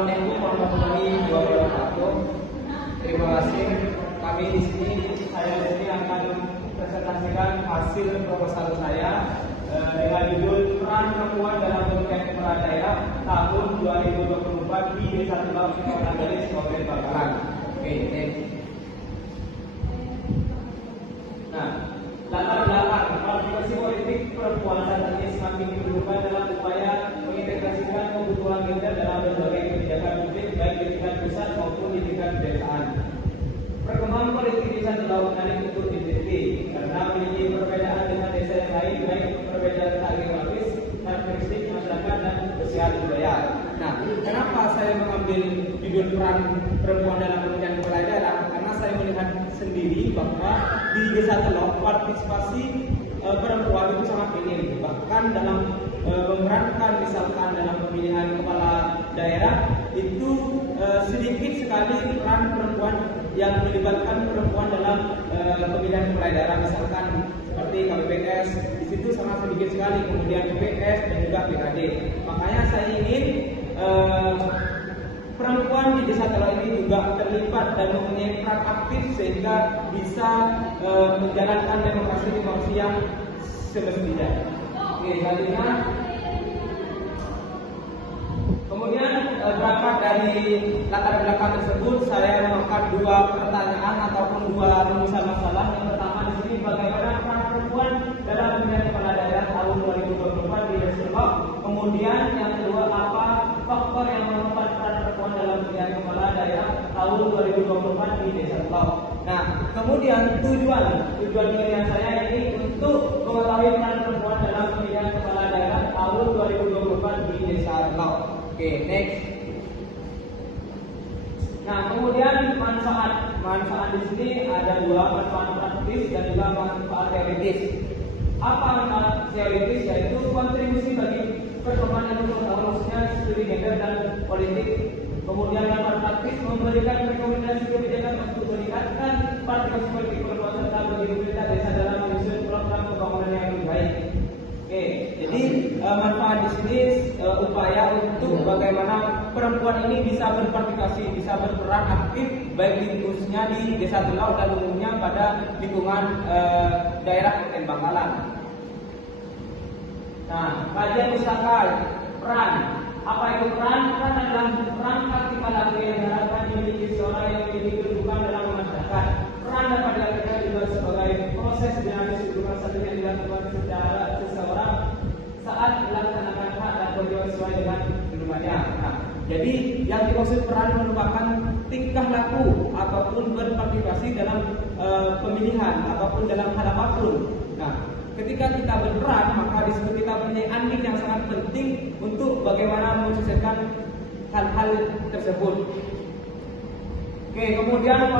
Assalamualaikum warahmatullahi wabarakatuh. Terima kasih. Kami di sini, saya di sini akan presentasikan hasil proposal saya dengan judul Peran Perempuan dalam Pemilihan Kepala Daerah tahun 2024 di Desa Telau, Kecamatan Galis, Kabupaten Bangkalan. Oke, next. Nah, latar belakang partisipasi politik perempuan saat ini semakin diperlukan dalam upaya mengintegrasikan kebutuhan gender dalam berbagai kebijakan publik baik di tingkat pusat maupun di tingkat pedesaan. Perkembangan politik desa Telau menarik untuk diteliti karena memiliki perbedaan dengan desa yang lain baik perbedaan geografis, karakteristik masyarakat dan sosial budaya. Nah, kenapa saya mengambil judul peran perempuan dalam pemilihan kepala daerah? Karena saya melihat sendiri bahwa di desa Telau partisipasi perempuan itu sangat minim. Bahkan dalam memerankan misalkan dalam pemilihan kepala daerah itu sedikit sekali peran perempuan yang melibatkan perempuan dalam pemilihan kepala daerah, misalkan seperti KPPS di situ sangat sedikit sekali, kemudian PPS dan juga PKD. Makanya saya ingin perempuan di desa Telau ini juga terlibat dan mempunyai peran aktif sehingga bisa menjalankan demokrasi yang semestinya. Oke, selanjutnya. Kemudian berangkat dari latar belakang tersebut, saya mengangkat dua pertanyaan ataupun dua rumusan masalah. Yang pertama di sini bagaimana peran perempuan dalam pemilihan kepala daerah tahun 2024 di Desa Telau. Kemudian yang kedua, apa faktor yang menentukan peran perempuan dalam pemilihan kepala daerah tahun 2024 di Desa Telau. Nah, kemudian tujuan pemilihan saya ini untuk mengetahui peran perempuan dalam pemilihan kepala daerah tahun 2024 di Desa Telau. Oke, next. Nah, kemudian manfaat di sini ada dua, manfaat praktis dan juga manfaat teoritis. Apa manfaat teoritis? Yaitu kontribusi bagi perkembangan ilmu pengetahuan khususnya studi gender dan politik. Kemudian manfaat praktis memberikan rekomendasi kebijakan untuk meningkatkan partisipasi politik perempuan serta bagi pemerintah desa dalam menyusun program pembangunan yang lebih baik. Oke, jadi manfaat di sini upaya untuk bagaimana perempuan ini bisa berpartisipasi, bisa berperan aktif baik khususnya di Desa Telau dan umumnya pada lingkungan daerah Kabupaten Bangkalan. Nah, kajian pustaka peran. Apa itu peran? Peran adalah perangkat kepala yang diharapkan dimiliki seorang yang memiliki kedudukan dalam masyarakat. Peran dapat diartikan juga sebagai proses dinamis hubungan satu yang dilakukan secara seseorang saat melaksanakan hak dan kewajiban sesuai dengan kedudukannya. Nah, jadi yang dimaksud peran merupakan tingkah laku ataupun berpartisipasi dalam pemilihan ataupun dalam hal apapun. Nah, ketika kita berperan, maka di situ kita punya andil yang sangat penting untuk bagaimana mensukseskan hal-hal tersebut. Oke, kemudian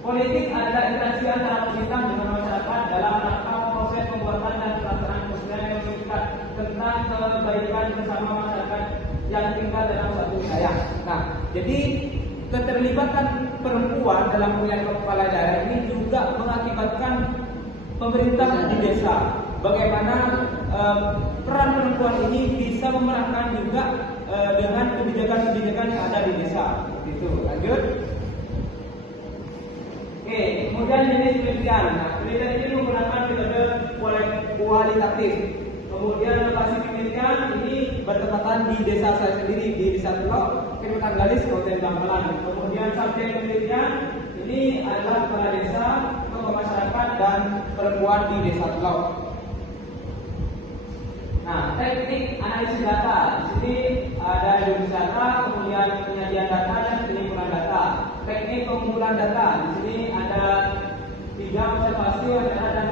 politik adalah interaksi antara pemerintah dengan masyarakat dalam rangka proses pembuatan dan pelaksanaan kebijakan yang mengikat tentang kebaikan bersama masyarakat yang tinggal dalam suatu wilayah. Nah, jadi keterlibatan perempuan dalam pemilihan kepala daerah ini juga mengakibatkan pemerintah di desa. Bagaimana peran perempuan ini bisa memerankan juga dengan kebijakan-kebijakan yang ada di desa. Itu lanjut. Oke, kemudian jenis penelitian. Nah, penelitian ini menggunakan metode kualitatif. Kemudian lokasi penelitian ini bertepatan di desa saya sendiri, di Desa Telau, Kecamatan Galis, Kabupaten Bangkalan. Kemudian subjek penelitian ini adalah kepala desa, tokoh masyarakat dan perempuan di Desa Telau. Nah, teknik analisis data. Di sini ada jurus data, kemudian penyajian data dan penyimpanan data. Teknik pengumpulan data. Di sini ada 3 observasi, wawancara dan